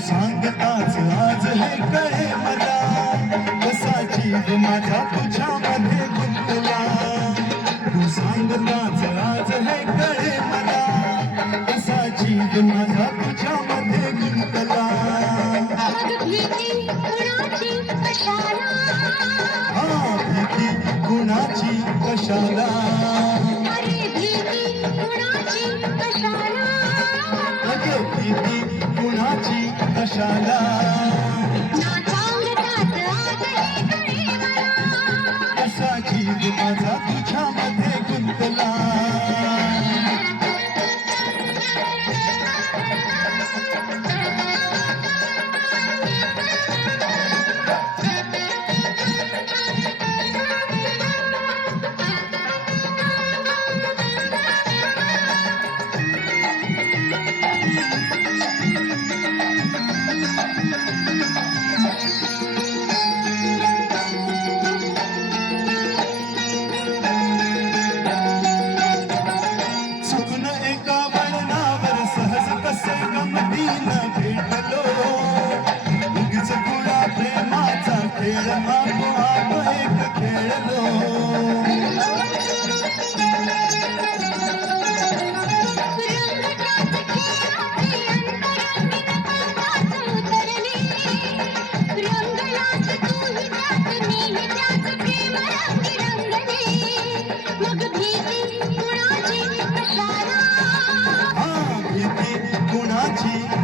सांगताच आज हे कळे मला कसा जीव माझा तुझ्यामध्ये गुंतला तू सांगताच आज हे कळे मला कसा जीव माझा तुझ्यामध्ये गुंतला भीती कुणाची कशाला अरे भीती कुणाची कशाला कसा जीव माझा तुझ्यामध्ये गुंतला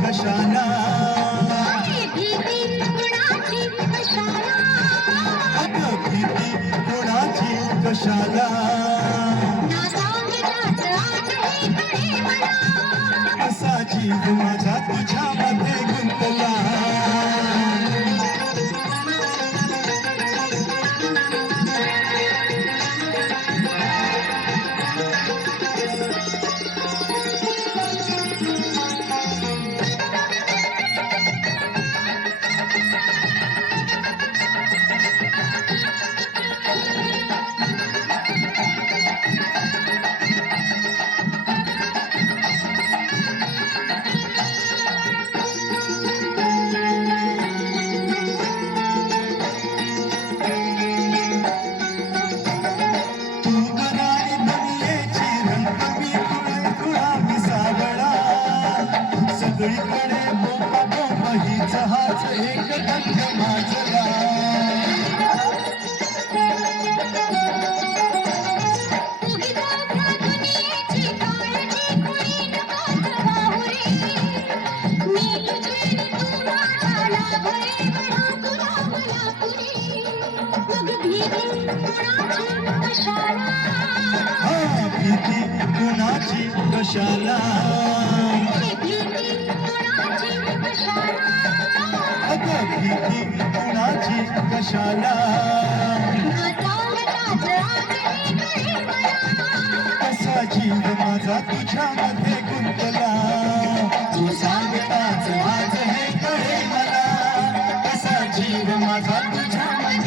कशाला भीती कोणाची कशाला असा जीव माझा तुझ्यामध्ये गुंतला सगळीकडे बोंबा बोंबा हीच हाच एक गंध माजला भीती कुणाची कशाला भीती कुणाची कशाला कसा जीव माझा तुझ्यामध्ये गुंतला तू सांगताच आज हे कळे मला कसा जीव माझा तुझ्यामध्ये